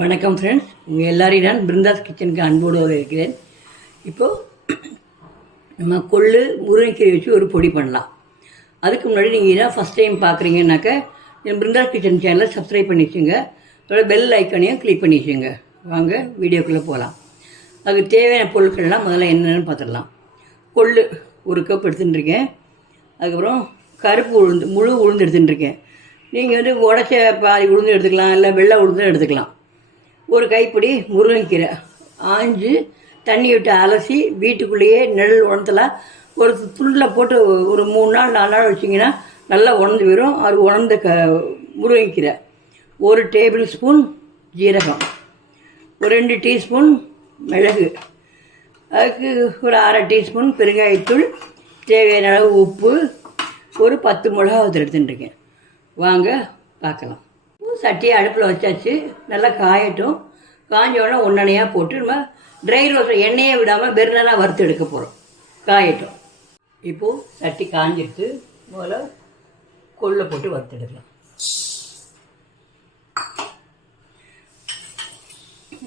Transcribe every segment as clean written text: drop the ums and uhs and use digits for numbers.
வணக்கம் ஃப்ரெண்ட்ஸ், உங்கள் எல்லாரையும் நான் பிருந்தாஸ் கிச்சனுக்கு அன்போடு இருக்கிறேன். இப்போது நம்ம கொள்ளு முருங்கைக்கீரை வச்சு ஒரு பொடி பண்ணலாம். அதுக்கு முன்னாடி நீங்கள் இதான் ஃபஸ்ட் டைம் பார்க்குறீங்கன்னாக்கா என் பிருந்தாஸ் கிச்சன் சேனலை சப்ஸ்கிரைப் பண்ணி வச்சுங்க. அதோட பெல் ஐக்கானையும் கிளிக் பண்ணி வச்சுங்க. வாங்க வீடியோக்குள்ளே போகலாம். அதுக்கு தேவையான பொருட்கள்லாம் முதல்ல என்னென்னு பார்த்துடலாம். கொள்ளு ஒரு கப் எடுத்துட்டுருக்கேன். அதுக்கப்புறம் கருப்பு உளுந்து, முழு உளுந்து எடுத்துட்டுருக்கேன். நீங்கள் உடச்ச பாதி உளுந்து எடுத்துக்கலாம், இல்லை வெள்ளை உளுந்து எடுத்துக்கலாம். ஒரு கைப்பிடி முருங்கைக்கீரை ஆஞ்சு தண்ணி விட்டு அலசி வீட்டுக்குள்ளேயே நெல் உணத்தில் ஒரு துண்டில் போட்டு ஒரு 3 நாள் 4 நாள் வச்சிங்கன்னா நல்லா உணர்ந்து வரும். அது உணர்ந்த முருங்கைக்கீரை, 1 டேபிள் ஸ்பூன் ஜீரகம், ஒரு 2 டீஸ்பூன் மிளகு, அதுக்கு ஒரு 1/2 டீஸ்பூன் பெருங்காயத்தூள், தேவையான அளவு உப்பு, ஒரு 10 மிளகா எடுத்துட்டுருக்கேன். வாங்க பார்க்கலாம். சட்டியை அடுப்பில் வச்சாச்சு. நல்லா காயட்டும். காஞ்சோடனே ஒன்றனையாக போட்டு நம்ம ட்ரை ரோஸ்ட் எண்ணெயை விடாமல் பெருனெல்லாம் வறுத்து எடுக்க போகிறோம். காயட்டும். இப்போது சட்டி காஞ்சிட்டு முதல்ல கொள்ளை போட்டு வறுத்து எடுக்கலாம்.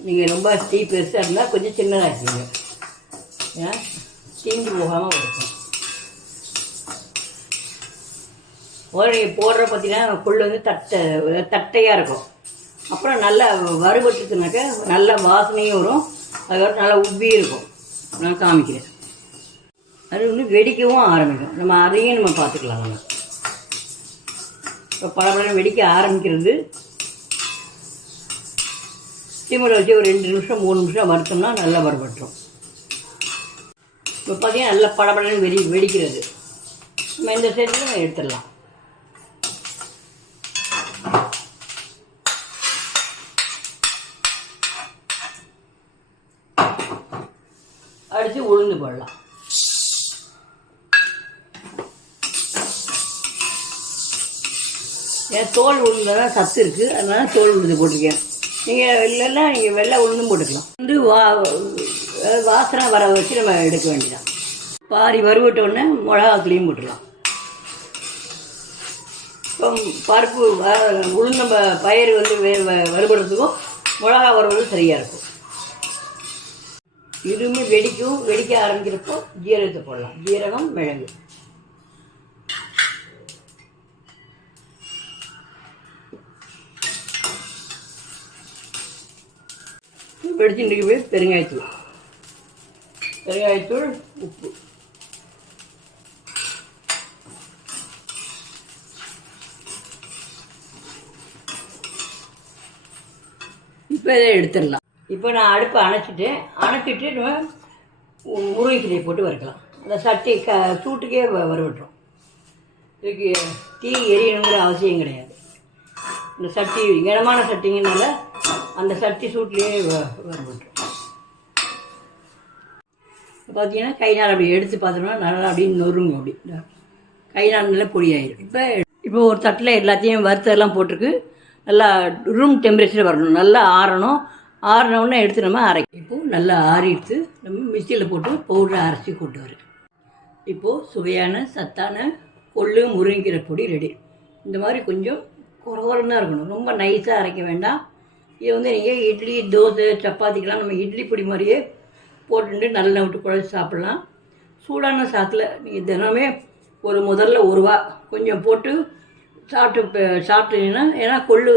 நீங்கள் ரொம்ப தீ பெருசாக இருந்தால் கொஞ்சம் சின்னதாக்கிங்க, ஏன்னா தீஞ்சு போகாமல் வறுக்கணும். முதல்ல நீங்கள் போடுற பார்த்தீங்கன்னா கொள்ளு தட்டையாக இருக்கும். அப்புறம் நல்லா வறுபட்டுனாக்க நல்ல வாசனையும் வரும். அதுக்கப்புறம் நல்லா உப்பியும் இருக்கும். நான் காமிக்கிறேன். அது வெடிக்கவும் ஆரம்பிக்கும். நம்ம அதையும் நம்ம பார்த்துக்கலாம். நம்ம இப்போ பழப்பழம் வெடிக்க ஆரம்பிக்கிறது. சிம்மில் வச்சு ஒரு 2 நிமிஷம் 3 நிமிஷம் வறுத்தோம்னா நல்லா வறுபட்டுரும். இப்போ பார்த்தீங்கன்னா நல்லா பழப்பழம் வெடிக்கிறது. நம்ம இந்த சைடில் நம்ம எடுத்துடலாம். அடித்து உளுந்து போடலாம். ஏன் தோல் உளுந்துதான் சத்து இருக்குது, அதனால தோல் உளுந்து போட்டிருக்கேன். நீங்கள் இல்லைன்னா நீங்கள் வெள்ளை உளுந்தும் போட்டுக்கலாம். வாசனை வர வச்சு நம்ம எடுக்க வேண்டியதான். பாதி வறுவிட்டோடனே மிளகாத்துலேயும் போட்டுடலாம். இப்போ பருப்பு உளுந்து பயிர் வறுபடுறதுக்கும் மிளகா வறுவலும் சரியாக இருக்கும். இதுவுமே வெடிக்க ஆரம்பிக்கிறப்போ ஜீரகத்தை போடலாம். ஜீரகம், மிளகு. வெடிச்சுட்டு போய் பெருங்காயத்தூள், உப்பு, இப்போ இதை எடுத்துடலாம். இப்போ நான் அடுப்பை அணைச்சிட்டு நம்ம முருங்கைக்கீரையை போட்டு வறுக்கலாம். அந்த சட்டி சூட்டுக்கே வறுவிட்டுரும். இதுக்கு தீ எரியணுங்கிற அவசியம் கிடையாது. இந்த சட்டி கனமான சட்டிங்கனால அந்த சட்டி சூட்லேயே வறுவிட்டுரும். பார்த்தீங்கன்னா கை நாள் அப்படி எடுத்து பார்த்தோம்னா நல்லா அப்படின்னு நொறுங்க. அப்படி கை நாள் நல்லா பொடி ஆயிடும். இப்போ ஒரு தட்டில் எல்லாத்தையும் வறுத்தெல்லாம் போட்டிருக்கு. நல்லா ரூம் டெம்பரேச்சர் வரணும். நல்லா ஆறணும். ஆறினவுடனே எடுத்து நம்ம அரைக்கும். இப்போது நல்லா ஆறிடுத்து நம்ம மிக்சியில் போட்டு பவுடரை அரைச்சி கொண்டு வரும். இப்போது சுவையான சத்தான கொள்ளு முருங்கைக்கீரை பொடி ரெடி. இந்த மாதிரி கொஞ்சம் குறகுறன்னு தான் இருக்கணும். ரொம்ப நைஸாக அரைக்க வேண்டாம். இது நீங்கள் இட்லி, தோசை, சப்பாத்திக்கெலாம் நம்ம இட்லி பொடி மாதிரியே போட்டுட்டு நல்லெண்ணெய் விட்டு குழச்சி சாப்பிட்லாம். சூடான சாத்தில் நீங்கள் தினமே முதல்ல 1 ரூபா கொஞ்சம் போட்டு சாப்பிட்டீங்கன்னா, ஏன்னா கொள்ளு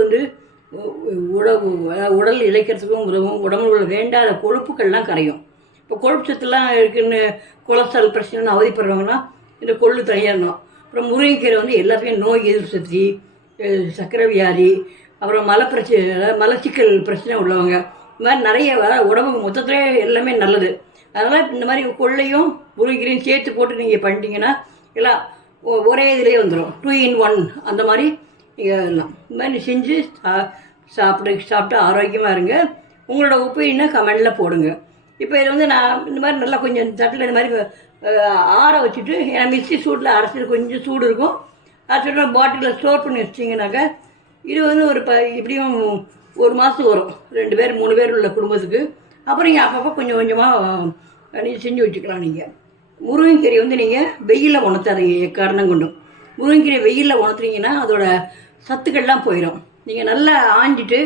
உடல் இழைக்கிறதுக்கும் உதவும். உடம்புல உள்ள வேண்டாத கொழுப்புகள்லாம் கரையும். இப்போ கொழுப்பு சத்துலாம் இருக்குன்னு கொலஸ்ட்ரால் பிரச்சனைன்னு அவதிப்படுறவங்கன்னா இந்த கொள்ளு தனியாகணும். அப்புறம் முருங்கைக்கீரை எல்லாத்தையும் நோய் எதிர்ப்பு சக்தி, சர்க்கரை வியாதி, அப்புறம் மலச்சிக்கல் பிரச்சனை உள்ளவங்க, இந்த மாதிரி நிறைய உடம்புக்கு மொத்தத்திலே எல்லாமே நல்லது. அதனால் இந்த மாதிரி கொள்ளையும் முருங்கைக்கீரையும் சேர்த்து போட்டு நீங்கள் பண்ணிட்டீங்கன்னா எல்லாம் ஒரே இதிலே வந்துடும். 2 in 1 அந்த மாதிரி நீங்கள் எல்லாம் இந்த மாதிரி செஞ்சு சாப்பிட்டு ஆரோக்கியமாக இருங்க. உங்களோட ஒப்பீனியனை கமெண்டில் போடுங்க. இப்போ இது நான் இந்த மாதிரி நல்லா கொஞ்சம் தட்டில் இந்த மாதிரி ஆற வச்சுட்டு, ஏன்னா மிக்சி சூட்டில் அரைச்சிட்டு கொஞ்சம் சூடு இருக்கும். அரைச்சிட்டு பாட்டிலில் ஸ்டோர் பண்ணி வச்சிட்டிங்கனாக்கா இது ஒரு இப்படியும் 1 மாதத்துக்கு வரும். 2 பேர் 3 பேர் உள்ள குடும்பத்துக்கு. அப்புறம் நீங்கள் அப்பப்போ கொஞ்சம் கொஞ்சமாக நீங்கள் செஞ்சு வச்சுக்கலாம். நீங்கள் முருங்கைக்கீரை நீங்கள் வெயிலில் உணர்த்தாதீங்க. காரணம் கொண்டும் முருங்கைக்கீரை வெயிலில் உணர்த்துறீங்கன்னா அதோட சத்துக்கள்லாம் போயிடும். நீங்கள் நல்லா ஆஞ்சிட்டு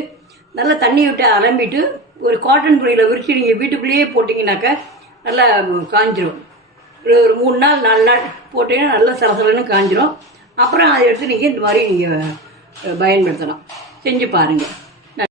நல்லா தண்ணி விட்டு அலம்பிட்டு ஒரு காட்டன் துணியில் விரித்து நீங்கள் வீட்டுக்குள்ளேயே போட்டிங்கனாக்கா நல்லா காஞ்சிரும். ஒரு 3 நாள் 4 நாள் போட்டிங்கன்னா நல்லா சலசலன்னு காஞ்சிரும். அப்புறம் அதை எடுத்து நீங்கள் இந்த மாதிரி நீங்கள் பயன்படுத்தலாம். செஞ்சு பாருங்கள்.